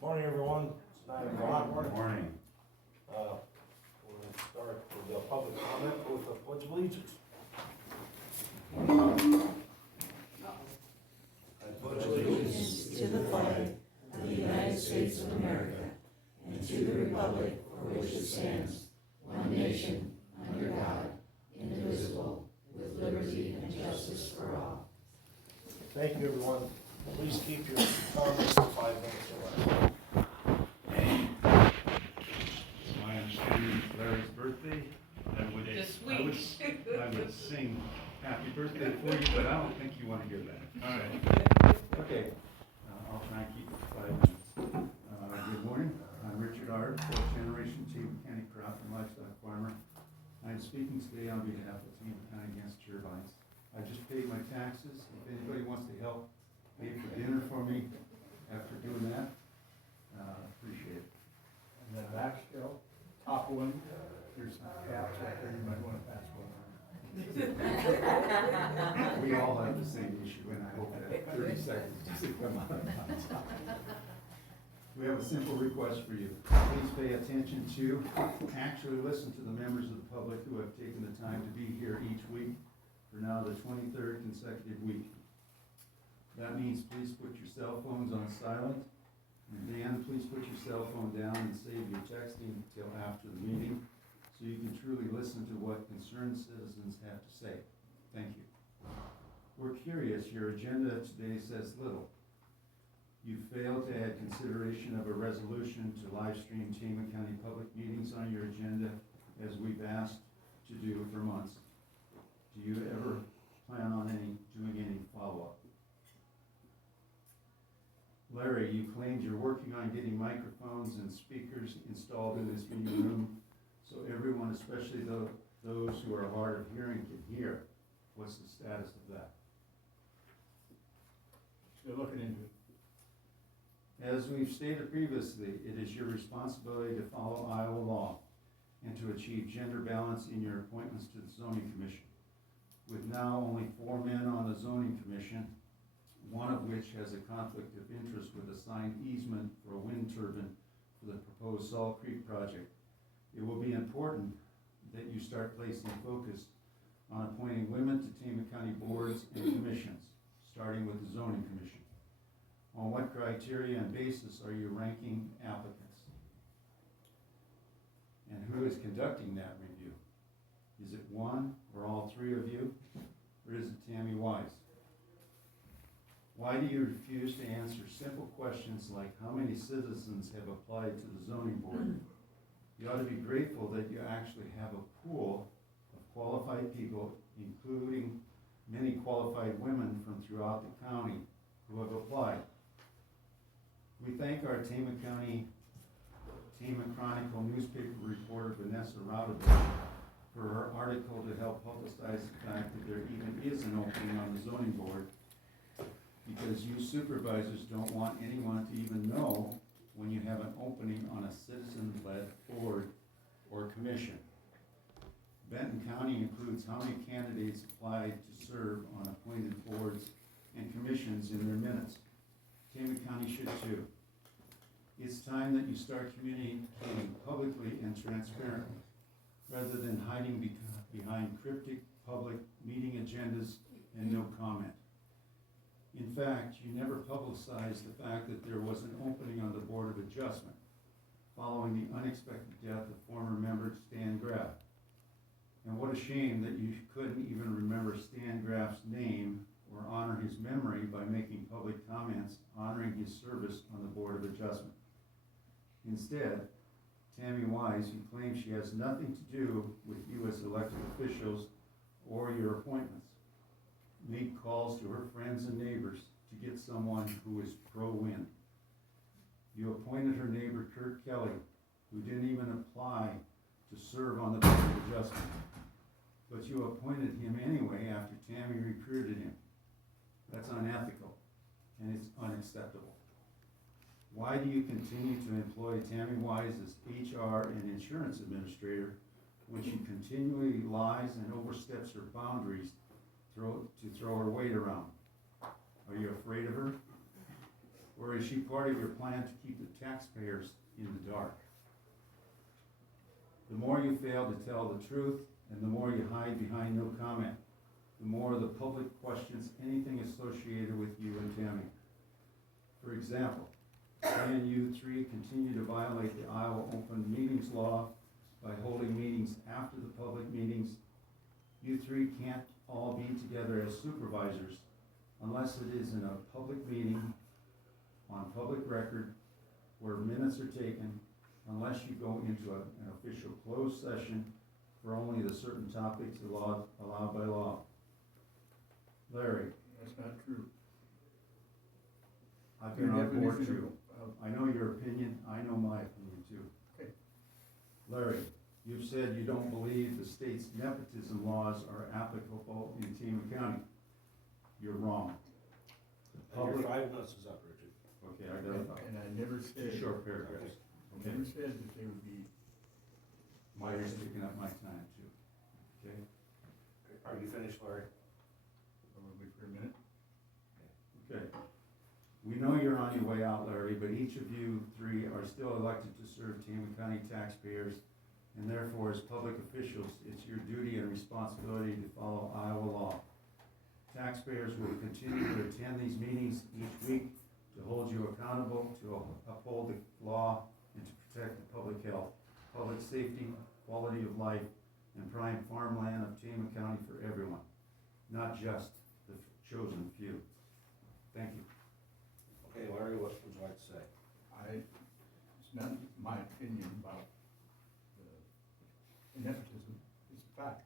Morning, everyone. It's 9 o'clock. Morning. We'll start with the public comment with the Pledge of Allegiance. I pledge allegiance to the flag of the United States of America and to the republic for which it stands, one nation, under God, indivisible, with liberty and justice for all. Thank you, everyone. Please keep your comments to 5 minutes or less. My understanding is Larry's birthday. I would sing happy birthday for you, but I don't think you want to hear that. All right. Okay. I'll try and keep it to 5 minutes. Good morning. I'm Richard Ard, fourth generation Tama County crop and livestock farmer. I'm speaking today on behalf of Tama County Against Turbines. I just paid my taxes. If anybody wants to help pay for dinner for me after doing that, appreciate it. And then back still, top one, there's some caps out there, you might want to pass one on. We all have the same issue, and I hope that 30 seconds doesn't come out. We have a simple request for you. Please pay attention to, actually listen to the members of the public who have taken the time to be here each week for now the 23rd consecutive week. That means please put your cell phones on silent. And Dan, please put your cell phone down and save your texting until after the meeting so you can truly listen to what concerned citizens have to say. Thank you. We're curious, your agenda today says little. You failed to add consideration of a resolution to live stream Tama County public meetings on your agenda as we've asked to do for months. Do you ever plan on doing any follow-up? Larry, you claimed you're working on getting microphones and speakers installed in this meeting room so everyone, especially those who are hard of hearing, can hear. What's the status of that? Still looking into it. As we've stated previously, it is your responsibility to follow Iowa law and to achieve gender balance in your appointments to the zoning commission. With now only 4 men on the zoning commission, one of which has a conflict of interest with a signed easement for a wind turbine for the proposed Salt Creek project, it will be important that you start placing focus on appointing women to Tama County boards and commissions, starting with the zoning commission. On what criteria and basis are you ranking applicants? And who is conducting that review? Is it one or all 3 of you? Or is it Tammy Wise? Why do you refuse to answer simple questions like how many citizens have applied to the zoning board? You ought to be grateful that you actually have a pool of qualified people, including many qualified women from throughout the county who have applied. We thank our Tama Chronicle newspaper reporter Vanessa Raudenberg for her article to help publicize the fact that there even is an opening on the zoning board, because you supervisors don't want anyone to even know when you have an opening on a citizen-led board or commission. Benton County includes how many candidates applied to serve on appointed boards and commissions in their minutes. Tama County should too. It's time that you start communicating publicly and transparently, rather than hiding behind cryptic public meeting agendas and no comment. In fact, you never publicized the fact that there was an opening on the Board of Adjustment following the unexpected death of former member Stan Graff. And what a shame that you couldn't even remember Stan Graff's name or honor his memory by making public comments honoring his service on the Board of Adjustment. Instead, Tammy Wise, who claims she has nothing to do with you as elected officials or your appointments, made calls to her friends and neighbors to get someone who is pro-wind. You appointed her neighbor Kurt Kelly, who didn't even apply to serve on the Board of Adjustment, but you appointed him anyway after Tammy recruited him. That's unethical, and it's unacceptable. Why do you continue to employ Tammy Wise as HR and insurance administrator when she continually lies and oversteps her boundaries to throw her weight around? Are you you afraid of her? Or is she part of your plan to keep the taxpayers in the dark? The more you fail to tell the truth, and the more you hide behind no comment, the more the public questions anything associated with you and Tammy. For example, can you three continue to violate the Iowa Open Meetings Law by holding meetings after the public meetings? You three can't all be together as supervisors unless it is in a public meeting, on public record, where minutes are taken, unless you go into an official closed session for only the certain topics allowed by law. Larry, That's not true. I've been Your on board definition too. of- I know your opinion, I know my opinion too. Okay. Larry, you've said you don't believe the state's nepotism laws are applicable in Tama County. You're wrong. The And your public, 5 minutes is up, Richard. okay, I got And I never a said, short paragraph. I never said that they would be, Larry's picking up my time too, okay? Are you finished, Larry? probably for a minute. Okay. We know you're on your way out, Larry, but each of you three are still elected to serve Tama County taxpayers, and therefore, as public officials, it's your duty and responsibility to follow Iowa law. Taxpayers will continue to attend these meetings each week to hold you accountable, to uphold the law, and to protect the public health, public safety, quality of life, and prime farmland of Tama County for everyone, not just the chosen few. Thank you. Okay, Larry, what would you like to say? It's not my opinion about the nepotism, it's a fact.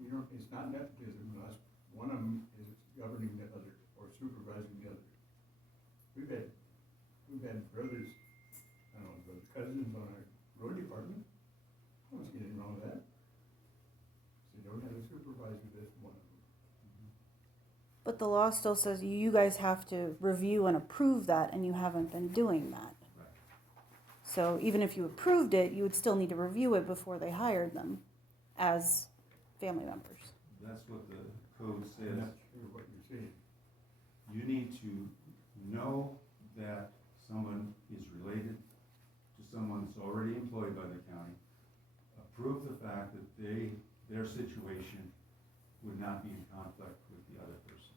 You know, it's not nepotism unless one of them is governing the other or supervising the other. We've had brothers, I don't know, brothers, cousins on our road department. I don't see anything wrong with that. They don't have a supervisor, that's one of them. But the law still says you guys have to review and approve that, and you haven't been doing that. Right. So even if you approved it, you would still need to review it before they hired them as family members. That's what the code I'm says. not sure what you're saying. You need to know that someone is related to someone that's already employed by the county. Approve the fact that their situation would not be in conflict with the other person.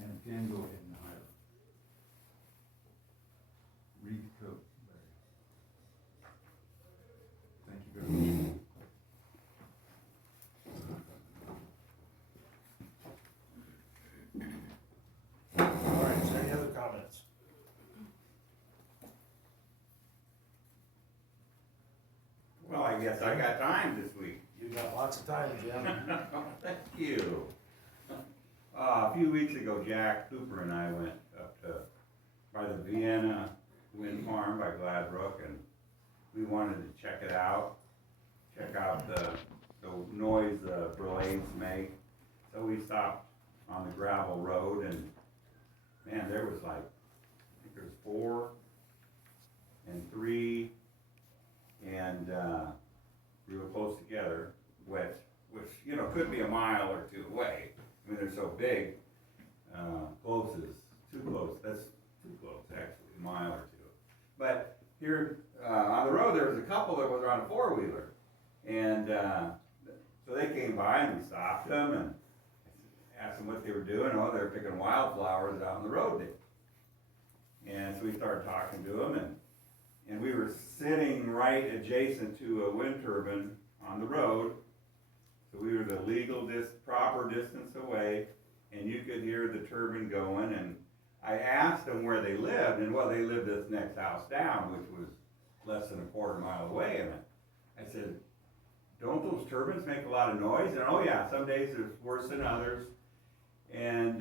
And then go ahead and hire them. Read the code, Larry. Thank you very much. All right, is there any other comments? Well, I guess I got time this week. You got lots of time, Jim. Thank you. A few weeks ago, Jack Cooper and I went up to, by the Vienna Wind Farm by Gladbrook, and we wanted to check it out, check out the noise the blades make. So we stopped on the gravel road, and man, there was like, I think there was 4 and 3, and we were close together, which you know could be a mile or 2 away. I mean, they're so big. Close is too close. That's too close, actually, a mile or 2. But here on the road, there was a couple that was on a 4-wheeler, and so they came by and we stopped them and asked them what they were doing. Oh, they were picking wildflowers out on the road. And so we started talking to them, and we were sitting right adjacent to a wind turbine on the road. So we were the legal proper distance away, and you could hear the turbine going. And I asked them where they lived, and well, they lived this next house down, which was less than a quarter mile away. And I said, don't those turbines make a lot of noise? And oh yeah, some days it's worse than others. And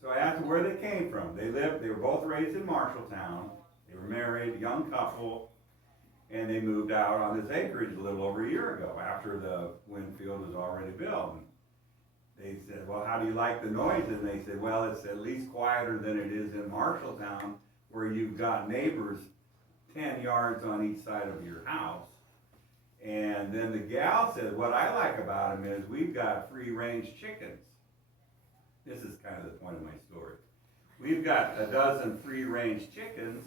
so I asked them where they came from. They were both raised in Marshalltown. They were married, young couple, and they moved out on this acreage a little over a year ago after the wind field was already built. And they said, well, how do you like the noise? And they said, well, it's at least quieter than it is in Marshalltown, where you've got neighbors 10 yards on each side of your house. And then the gal said, what I like about them is we've got free range chickens. this is kind of the point of my story. We've got a dozen free-range chickens,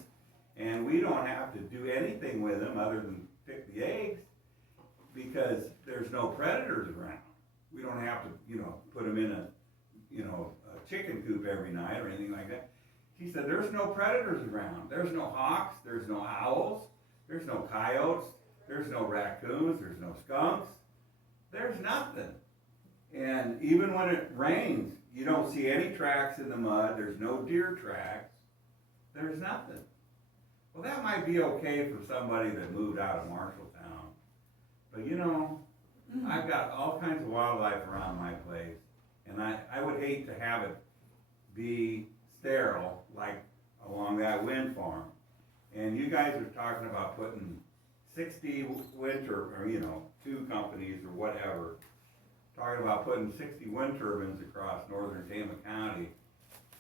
and we don't have to do anything with them other than pick the eggs, because there's no predators around. We don't have to, put them in a chicken coop every night or anything like that. He said, there's no predators around. There's no hawks, there's no owls, there's no coyotes, there's no raccoons, there's no skunks, there's nothing. And even when it rains, you don't see any tracks in the mud, there's no deer tracks, there's nothing. Well, that might be okay for somebody that moved out of Marshalltown, but I've got all kinds of wildlife around my place, and I would hate to have it be sterile like along that wind farm. And you guys are talking about putting 60 winter, or two companies or whatever, talking about putting 60 wind turbines across northern Tama County.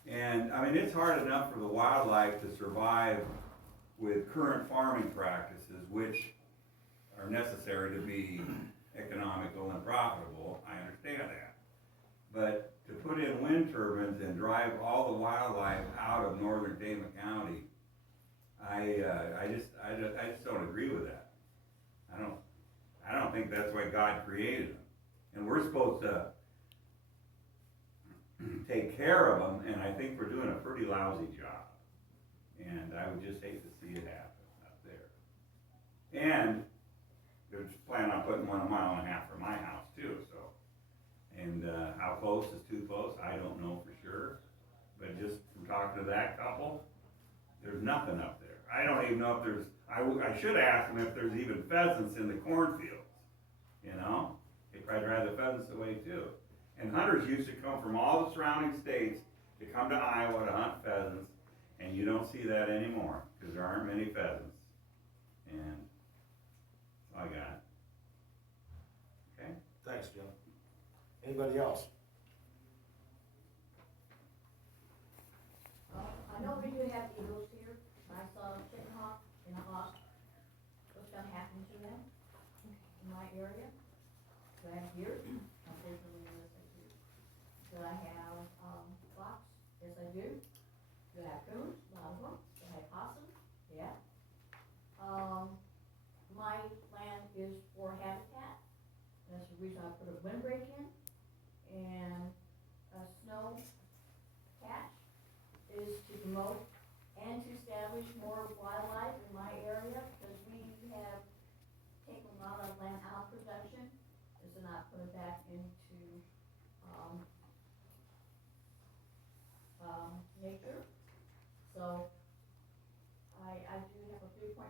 And I mean, it's hard enough for the wildlife to survive with current farming practices, which are necessary to be economical and profitable. I understand that. But to put in wind turbines and drive all the wildlife out of northern Tama County, I just don't agree with that. I don't think that's why God created them. And we're supposed to take care of them, and I think we're doing a pretty lousy job. And I would just hate to see it happen up there. And they're just planning on putting one a mile and a half from my house too, so. And how close is too close, I don't know for sure. But just from talking to that couple, there's nothing up there. I don't even know if there's, I should ask them if there's even pheasants in the cornfields, They probably drive the pheasants away too. And hunters used to come from all the surrounding states to come to Iowa to hunt pheasants, and you don't see that anymore, because there aren't many pheasants. And that's all I got. Okay? Thanks, Jim. Anybody else? I know we do have eagles here. I saw a chicken hawk and a hawk. What's gonna happen to them in my area? Do I have deer? Unfortunately, yes, I do. Do I have, fox? Yes, I do. Do I have coons? A lot of them. Do I have possums? Yeah. My land is for habitat. That's the reason I put a windbreak in. And a snow patch is to promote and to establish more wildlife in my area, because we have taken a lot of land out of production, is to not put it back into, nature. So, I do have a 3.5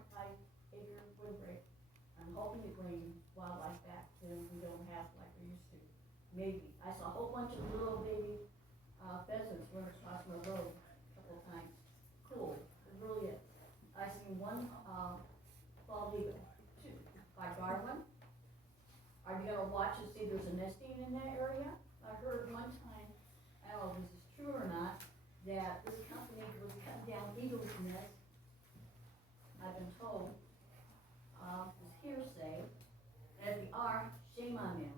acre windbreak. I'm hoping to bring wildlife back, then we don't have like we used to. Maybe. I saw a whole bunch of little baby, pheasants running across my road a couple of times. Cool, it really is. I seen one, bald eagle, two, by Darwin. Are you gonna watch and see there's a nesting in that area? I heard one time, I don't know if this is true or not, that this company was cutting down eagles' nests. I've been told, it's hearsay, and if they are, shame on them,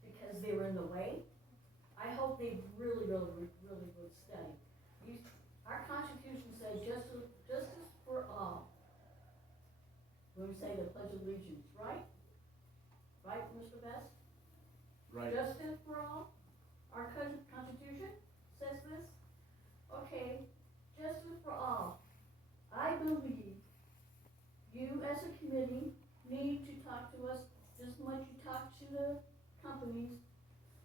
because they were in the way. I hope they really would study. Our Constitution says justice for all. When we say the Pledge of Allegiance, right? Right, Mr. Best? Right. Justice for all? Our Constitution says this? Okay, justice for all. I believe you as a committee need to talk to us just as much you talk to the companies,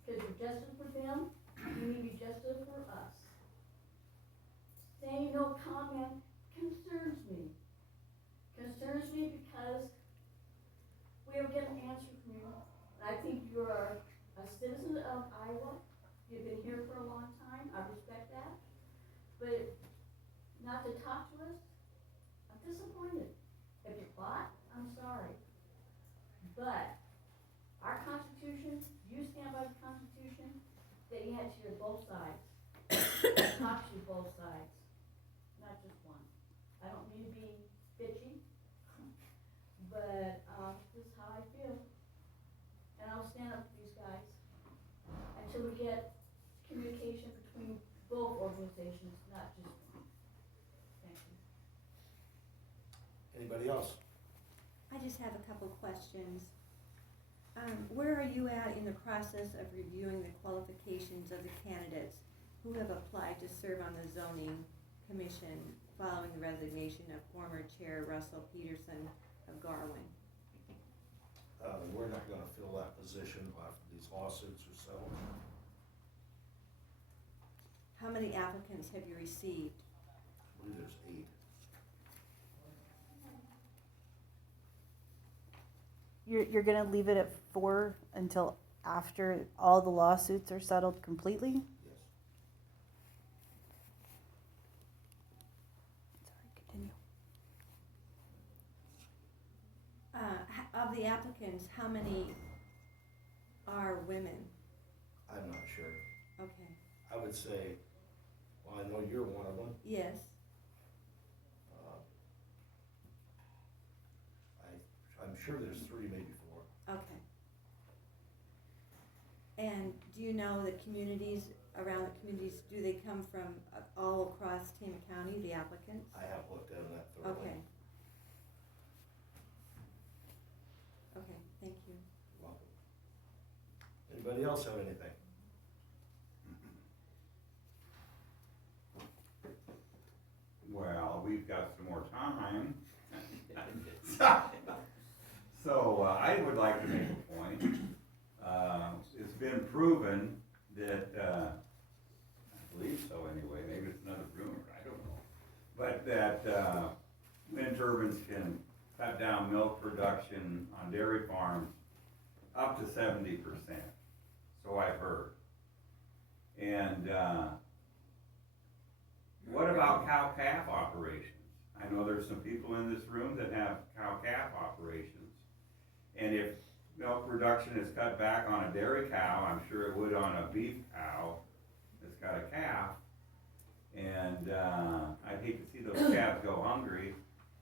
because you're justice for them, you need to be justice for us. Saying no comment concerns me. Concerns me because we are getting an answer from you. I think you're a citizen of Iowa. You've been here for a long time. I respect that. But not to talk to us, I'm disappointed. If you fought, I'm sorry. But our Constitution, you stand by the Constitution, that you had to hear both sides. Talk to both sides, not just one. I don't mean to be bitchy, but this is how I feel. And I'll stand up for these guys until we get communication between both organizations, not just one. Thank you. Anybody else? I just have a couple questions. Where are you at in the process of reviewing the qualifications of the candidates who have applied to serve on the zoning commission following the resignation of former chair Russell Peterson of Garwin? We're not gonna fill that position after these lawsuits are settled. How many applicants have you received? I believe there's 8. You're gonna leave it at 4 until after all the lawsuits are settled completely? Yes. Sorry, continue. Of the applicants, how many are women? I'm not sure. Okay, I would say, well, I know you're one of them. yes. I'm sure there's 3, maybe 4. Okay. And do you know the communities, around the communities, do they come from all across Tama County, the applicants? I have looked at that thoroughly. Okay. Okay, thank you. Welcome. Anybody else have anything? Well, we've got some more time. So I would like to make a point. It's been proven that, I believe so anyway, maybe it's another rumor, I don't know. But that wind turbines can cut down milk production on dairy farms up to 70%. So I've heard. And what about cow-calf operations? I know there's some people in this room that have cow-calf operations. And if milk production is cut back on a dairy cow, I'm sure it would on a beef cow that's got a calf. And I'd hate to see those calves go hungry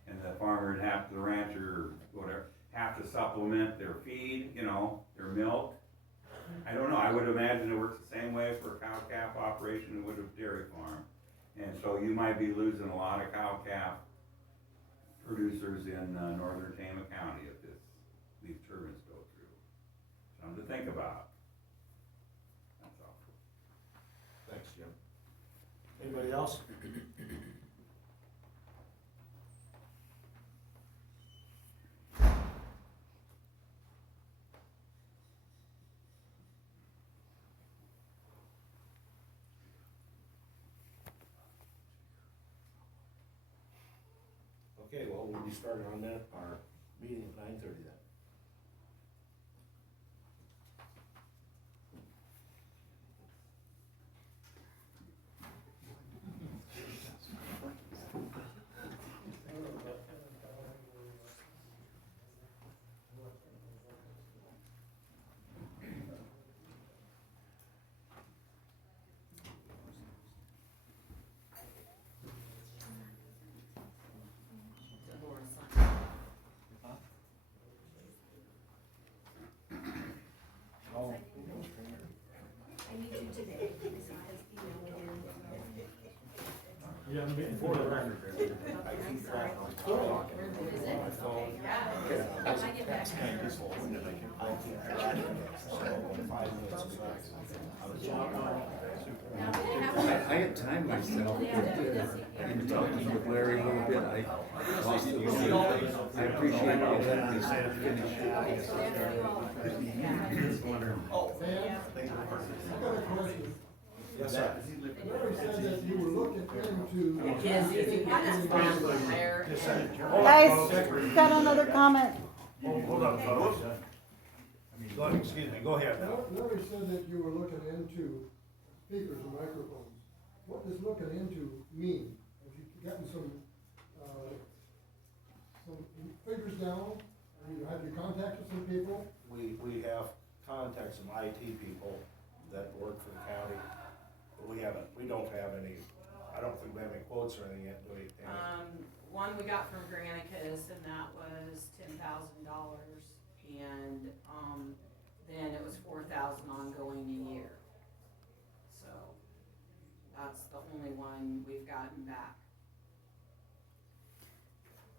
and the farmer would have to, the rancher, whatever, have to supplement their feed, you know, their milk. I don't know, I would imagine it works the same way for a cow-calf operation it would a dairy farm. And so you might be losing a lot of cow-calf producers in northern Tama County if these turbines go through. Something to think about. That's all. Thanks, Jim. Anybody else? Okay, well, we'll be starting on that, our meeting at 9:30 then. I need you today, because I have emailed you. Yeah, for the record, I keep track of my talking on my phone. When I get back. I keep track of it, so when 5 minutes is up, I had time myself, but in talking with Larry a little bit, I lost it. I appreciate it, let me finish. Yes, sir. Larry said that you were looking into. Guys, got another comment. Hold on, fellas. Excuse me, go ahead. Larry said that you were looking into speakers and microphones. What does looking into mean? Have you gotten some figures down? Have you contacted some people? We have contacted some IT people that work for the county, but we don't have any, I don't think we have any quotes or anything yet, do we? One we got from Granicus, and that was $10,000, and then it was $4,000 ongoing a year. So only one we've gotten back.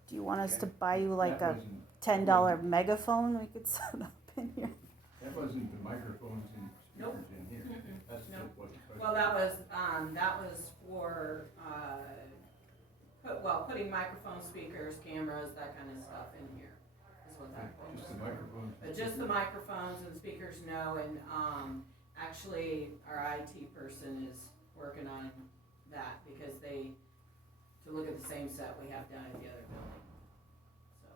Do you want us to buy you like That a wasn't- $10 megaphone we could set up in here? That wasn't the microphones and Nope. speakers in here. Mm-mm. That's Nope. what. Well, that was for, putting microphone, speakers, cameras, that kind of stuff in here, is what that quote was. Just the microphones. But just the microphones and speakers, no, and, actually, our IT person is working on that, because to look at the same set we have down at the other building, so.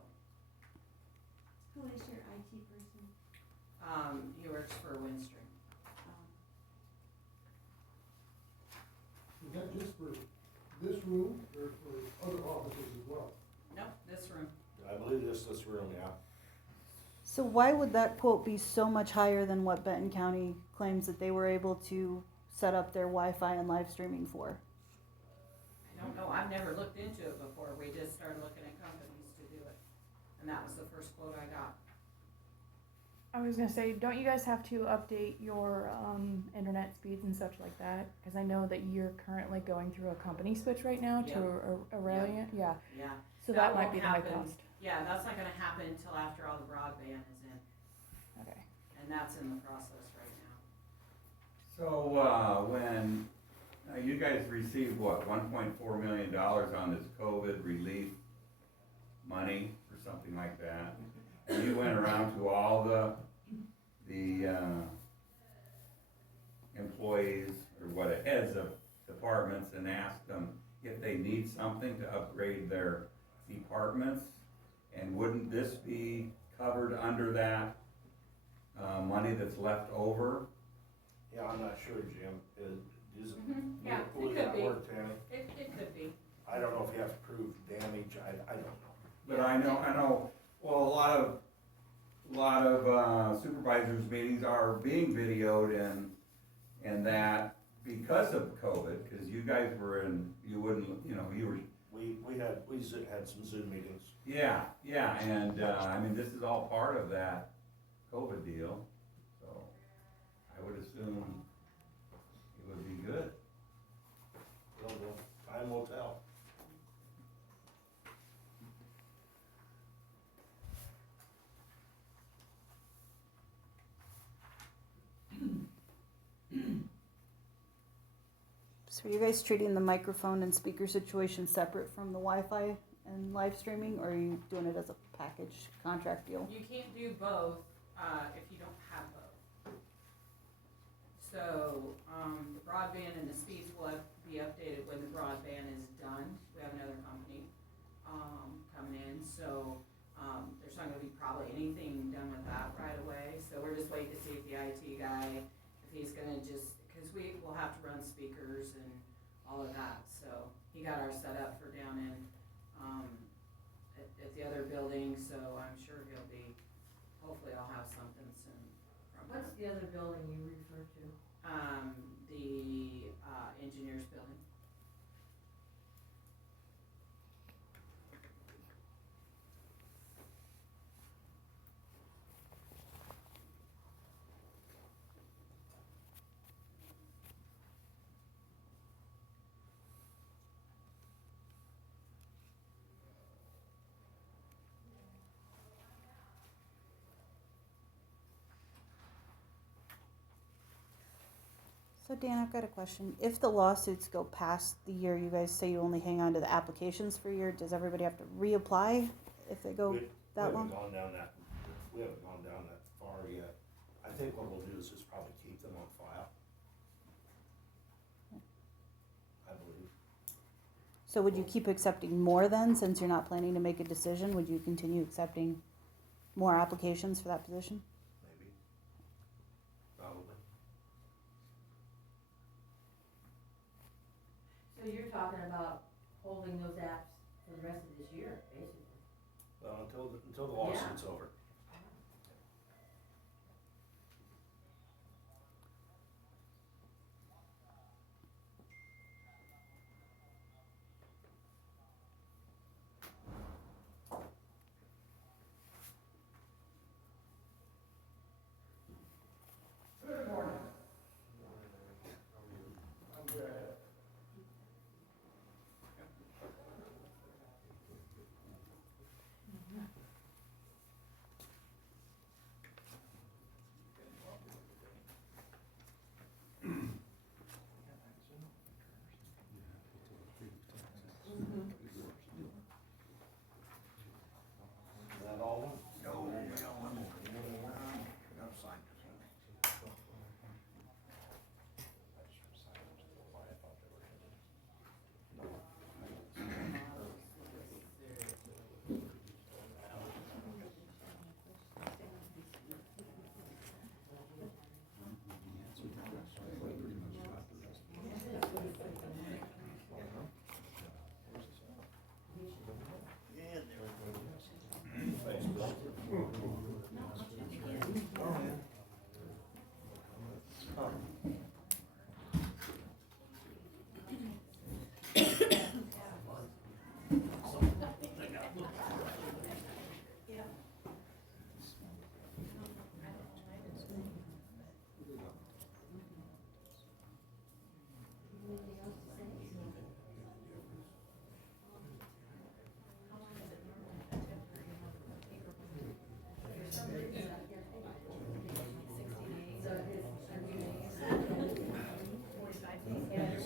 Who is your IT person? He works for Windstream. Is that just for this room or for other offices as well? Nope, this room. I believe this room, yeah. So why would that quote be so much higher than what Benton County claims that they were able to set up their Wi-Fi and live streaming for? I don't know, I've never looked into it before, we just started looking at companies to do it, and that was the first quote I got. I was gonna say, don't you guys have to update your internet speeds and such like that? Because I know that you're currently going through a company switch right now to Aurelian. Yeah. Yeah. So that might won't be the high happen. cost. Yeah, that's not gonna happen until after all the broadband is in, Okay. and that's in the process right now. So, when, you guys received what, $1.4 million on this COVID relief money, or something like that? And you went around to all the employees, or what, heads of departments, and asked them if they need something to upgrade their departments? And wouldn't this be covered under that, money that's left over? Yeah, I'm not sure, Jim, is it? Yeah, Will it could that be. work, Tammy? It could be. I don't know if you have to prove damage, I don't know. But I know, well, a lot of supervisors meetings are being videoed, and that because of COVID, cause you guys were you were, We had some Zoom meetings. yeah, and, I mean, this is all part of that COVID deal, so I would assume it would be good. Well, time will tell. So are you guys treating the microphone and speaker situation separate from the Wi-Fi and live streaming, or are you doing it as a package contract deal? You can't do both, if you don't have both. So, the broadband and the speeds will be updated when the broadband is done. We have another company, coming in, so, there's not gonna be probably anything done with that right away. So we're just waiting to see if the IT guy, if he's gonna cause we will have to run speakers and all of that. So he got ours set up for down in, at the other building, so I'm sure hopefully I'll have something soon from him. What's the other building you refer to? The, engineers building. So Dan, I've got a question. If the lawsuits go past the year, you guys say you only hang on to the applications for a year, does everybody have to reapply if they go that long? We haven't gone down that far yet. I think what we'll do is just probably keep them on file. I believe. So would you keep accepting more then, since you're not planning to make a decision? Would you continue accepting more applications for that position? Maybe. Probably. So you're talking about holding those apps for the rest of this year, basically? Well, until the lawsuit's over.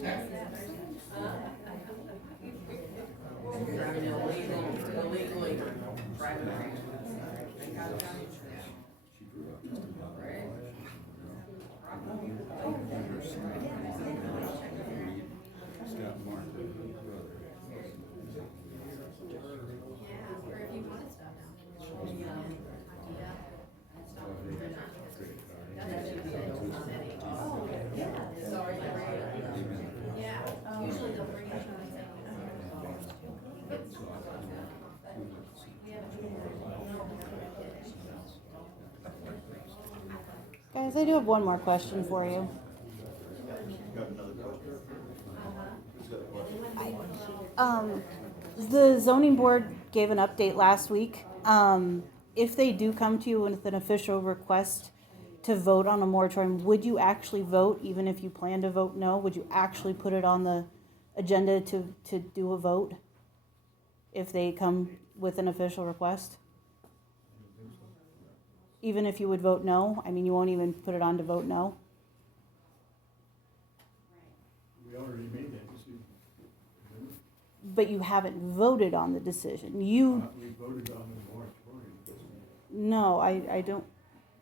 Driving illegally, driving around. Thank God county insurance. Right. Scott Martin. Yeah, or if you want to stop down. Yeah, usually they'll bring insurance in. Guys, I do have one more question for you. Got another question? Who's got a question? The zoning board gave an update last week. If they do come to you with an official request to vote on a moratorium, would you actually vote, even if you plan to vote no? Would you actually put it on the agenda to do a vote? If they come with an official request? Even if you would vote no? I mean, you won't even put it on to vote no? We already made that decision. But you haven't voted on the decision. We voted on the moratorium. No, I don't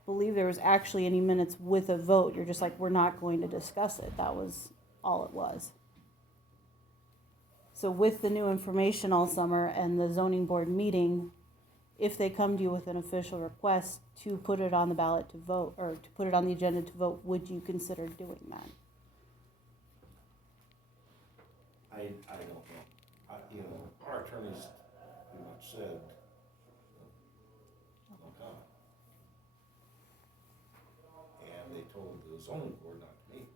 believe there was actually any minutes with a vote. You're just like, we're not going to discuss it. That was all it was. So with the new information all summer and the zoning board meeting, if they come to you with an official request to put it on the ballot to vote, or to put it on the agenda to vote, would you consider doing that? I don't know. You know, our attorneys pretty much said, no comment. And they told the zoning board not to meet.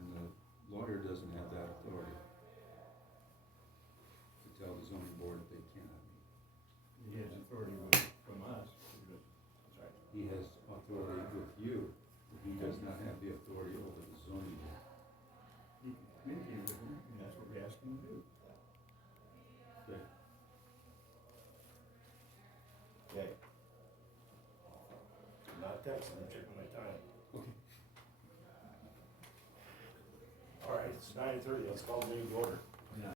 And the lawyer doesn't have that authority to tell the zoning board they cannot meet. He has authority from us. That's right. He has authority with you, but he does not have the authority over the zoning board. He can communicate with him, and that's what we asked him to do. Okay. Okay. I'm not texting, I'm checking my time. Okay. All right, it's 9:30, let's call the meeting to order.